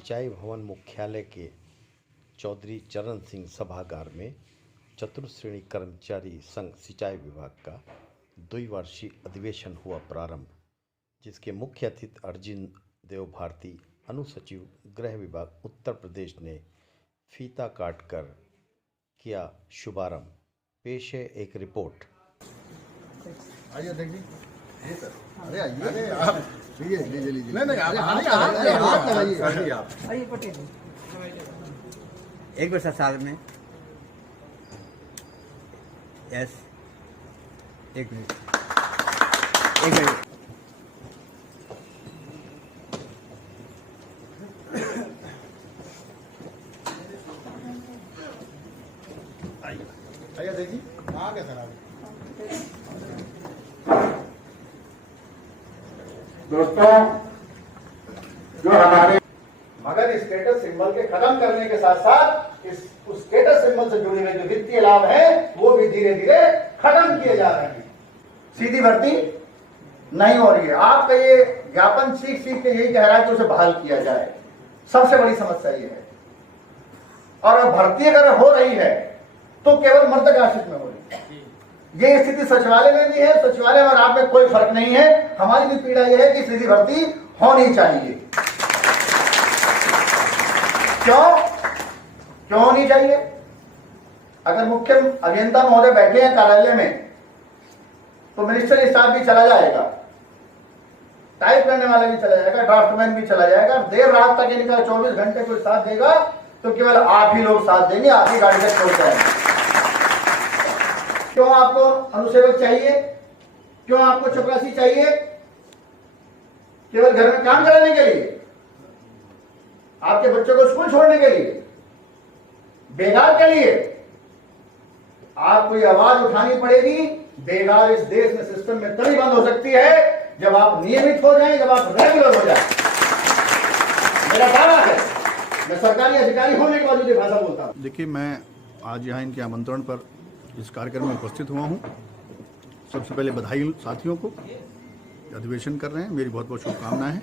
सिंचाई भवन मुख्यालय के चौधरी चरण सिंह सभागार में चतुर्श्रेणी कर्मचारी संघ सिंचाई विभाग का द्विवार्षिक अधिवेशन हुआ प्रारंभ, जिसके मुख्य अतिथि अर्जुन देव भारती, अनुसचिव गृह विभाग उत्तर प्रदेश ने फीता काटकर किया शुभारंभ। पेश है एक रिपोर्ट। आइए देखिए। जी सर। अरे आइए। अरे आप लीजिए। नहीं आइए पटेल। एक बार साथ में। यस। एक मिनट। आइए देखिए। कहाँ के सर आप? दोस्तों, जो हमारे मगर स्टेटस सिंबल के खत्म करने के साथ साथ उस स्टेटस सिंबल से जुड़े हुए जो वित्तीय लाभ हैं वो भी धीरे धीरे खत्म किए जा रहे हैं। सीधी भर्ती नहीं हो रही है। आपका ये ज्ञापन सीख के यही कह रहा है कि उसे बहाल किया जाए। सबसे बड़ी समस्या ये है। और भर्ती अगर हो रही है तो केवल मृतक आश्रित में हो रही है। ये स्थिति सचिवालय में भी है। सचिवालय और आप में कोई फर्क नहीं है। हमारी भी पीड़ा यह है कि सीधी भर्ती होनी चाहिए। क्यों होनी चाहिए? अगर मुख्य अभियंता महोदय बैठे हैं कार्यालय में तो मिनिस्ट्रियल स्टाफ भी चला जाएगा, टाइप करने वाला भी चला जाएगा, ड्राफ्टमैन भी चला जाएगा। देर रात तक इनका 24 घंटे कोई साथ देगा तो केवल आप ही लोग साथ देंगे, आप ही गाड़ी से छोड़ जाएंगे। क्यों आपको अनुसेवक चाहिए? क्यों आपको चपरासी चाहिए? केवल घर में काम कराने के लिए? आपके बच्चों को स्कूल छोड़ने के लिए? बेगार के लिए? आपको ये आवाज उठानी पड़ेगी। बेगार इस देश में सिस्टम में तभी बंद हो सकती है जब आप नियमित हो जाएं, जब आप रेगुलर हो जाएं। मेरा दावा है, मैं सरकारी अधिकारी होने के बावजूद ये भाषा बोलता हूं। देखिए, मैं आज यहाँ इनके आमंत्रण पर इस कार्यक्रम में उपस्थित हुआ हूँ। सबसे पहले बधाई साथियों को, अधिवेशन कर रहे हैं। मेरी बहुत बहुत शुभकामनाएं हैं।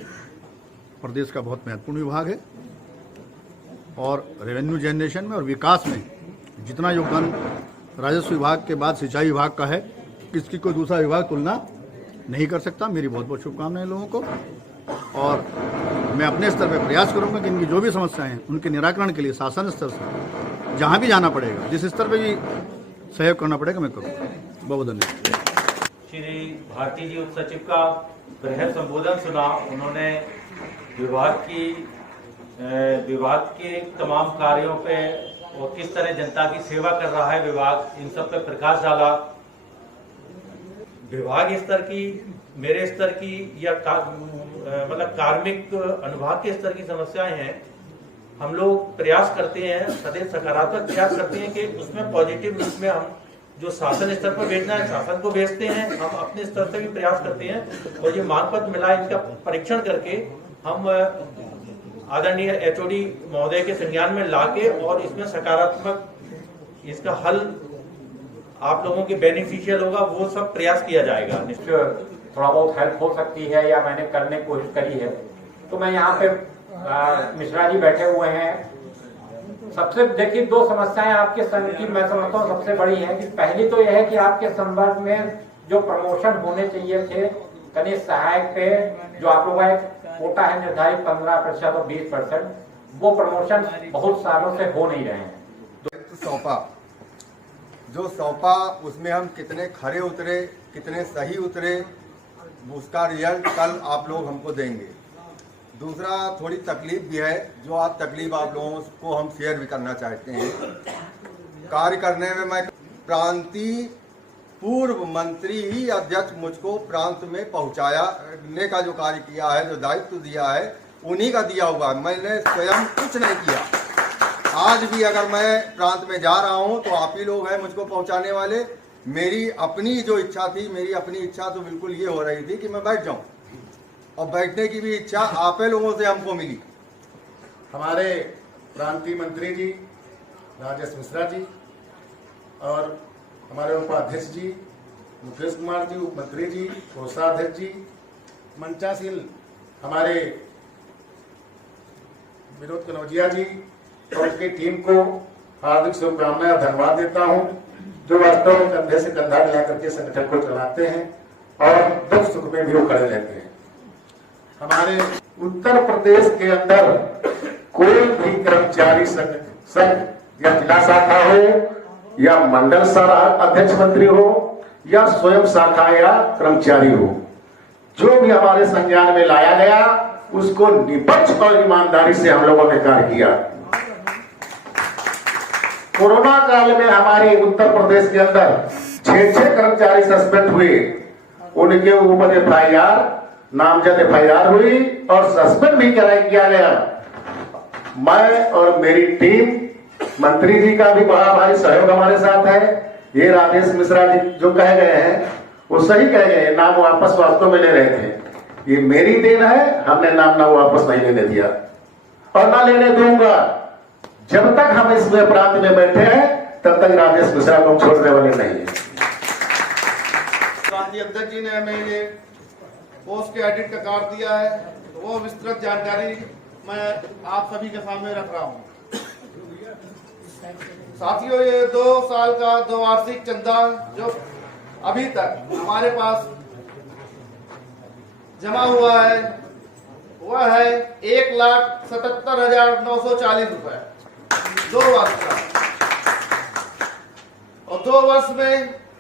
प्रदेश का बहुत महत्वपूर्ण विभाग है और रेवेन्यू जनरेशन में और विकास में जितना योगदान राजस्व विभाग के बाद सिंचाई विभाग का है, किसकी कोई दूसरा विभाग तुलना नहीं कर सकता। मेरी बहुत बहुत शुभकामनाएं लोगों को। और मैं अपने स्तर पर प्रयास करूंगा कि इनकी जो भी समस्याएं हैं उनके निराकरण के लिए शासन स्तर से जहां भी जाना पड़ेगा, जिस स्तर पर भी सहयोग करना पड़ेगा, मैं करूँगा। बहुत धन्यवाद। श्री भारती जी उप सचिव का बृहद संबोधन सुना। उन्होंने विभाग के तमाम कार्यों पे और किस तरह जनता की सेवा कर रहा है विभाग, इन सब पे प्रकाश डाला। विभाग स्तर की, मेरे स्तर की या मतलब कार्मिक अनुभाग के स्तर की समस्याएं हैं। हम लोग प्रयास करते हैं, सदैव सकारात्मक प्रयास करते हैं कि उसमें पॉजिटिव रूप में हम जो शासन स्तर पर भेजना है शासन को भेजते हैं। हम अपने स्तर से भी प्रयास करते हैं और ये मांग पत्र मिला, इनका परीक्षण करके हम आदरणीय एचओडी महोदय के संज्ञान में लाके और इसमें सकारात्मक इसका हल आप लोगों के बेनिफिशियल होगा, वो सब प्रयास किया जाएगा। थोड़ा बहुत हेल्प हो सकती है या मैंने करने की कोशिश करी है। तो मैं यहाँ पे मिश्रा जी बैठे हुए हैं। सबसे देखिए, दो समस्याएं आपके संघ की मैं समझता हूँ सबसे बड़ी है कि पहली तो यह है कि आपके संवर्ग में जो प्रमोशन होने चाहिए थे कनिष्ठ सहायक पे, जो आप लोगों का एक कोटा है निर्धारित 15% और 20%, वो प्रमोशन बहुत सालों से हो नहीं रहे हैं। जो सौंपा उसमें हम कितने खरे उतरे, कितने सही उतरे, उसका रिजल्ट कल आप लोग हमको देंगे। दूसरा, थोड़ी तकलीफ भी है, जो आप तकलीफ आप लोगों को हम शेयर भी करना चाहते हैं। कार्य करने में मैं प्रांतीय पूर्व मंत्री ही अध्यक्ष मुझको प्रांत में पहुंचाने का जो कार्य किया है, जो दायित्व दिया है, उन्हीं का दिया हुआ है। मैंने स्वयं कुछ नहीं किया। आज भी अगर मैं प्रांत में जा रहा हूं तो आप ही लोग हैं मुझको पहुंचाने वाले। मेरी अपनी जो इच्छा थी, मेरी अपनी इच्छा तो बिल्कुल ये हो रही थी कि मैं बैठ जाऊं, और बैठने की भी इच्छा आप लोगों से हमको मिली। हमारे प्रांतीय मंत्री जी राजेश मिश्रा जी और हमारे उपाध्यक्ष जी मुकेश कुमार जी, उप मंत्री जी, कोषाध्यक्ष जी, मंचासीन हमारे विनोद कनौजिया जी और उनकी टीम को हार्दिक शुभकामनाएं और धन्यवाद देता हूं, जो वास्तव में कंधे से कंधा मिला करके संगठन को चलाते हैं और दुख सुख में भी वो खड़े रहते हैं। हमारे उत्तर प्रदेश के अंदर कोई भी कर्मचारी संघ या जिला शाखा हो या मंडल अध्यक्ष मंत्री हो या स्वयं शाखा या कर्मचारी हो, जो भी हमारे संज्ञान में लाया गया उसको निष्पक्ष और ईमानदारी से हम लोगों ने कार्य किया। कोरोना काल में हमारे उत्तर प्रदेश के अंदर 6 कर्मचारी सस्पेंड हुए, उनके ऊपर FIR नामजद FIR हुई और सस्पेंड भी किया गया। मैं और मेरी टीम, मंत्री जी का भी बड़ा भारी सहयोग हमारे साथ है। ये राजेश मिश्रा जी जो कह गए हैं वो सही कह गए, नाम वापस वास्तव में ले रहे थे, ये मेरी देन है, हमने नाम ना वापस नहीं लेने दिया और ना लेने दूंगा। जब तक हम इस प्रांत में बैठे हैं तब तक राजेश मिश्रा को हम छोड़ने वाले नहीं है। प्रांतीय अध्यक्ष जी ने हमें ये पोस्ट के एडिट का कार्ड दिया है, तो वो विस्तृत जानकारी मैं आप सभी के सामने रख रहा हूँ। साथियों, ये 2 साल का 2 वार्षिक चंदा जो अभी तक हमारे पास जमा हुआ है वह है 1,77,940 रुपए 2 वर्ष का, और 2 वर्ष में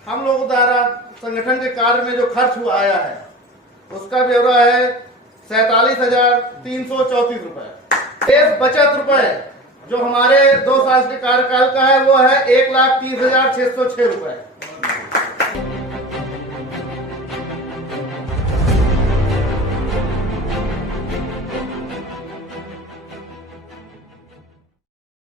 हम लोग द्वारा संगठन के कार्य में जो खर्च हुआ आया है उसका ब्यौरा है 47,334 रुपए। इस बचत रुपए जो हमारे 2 साल के कार्यकाल का है वो है 1,30,606 रुपए।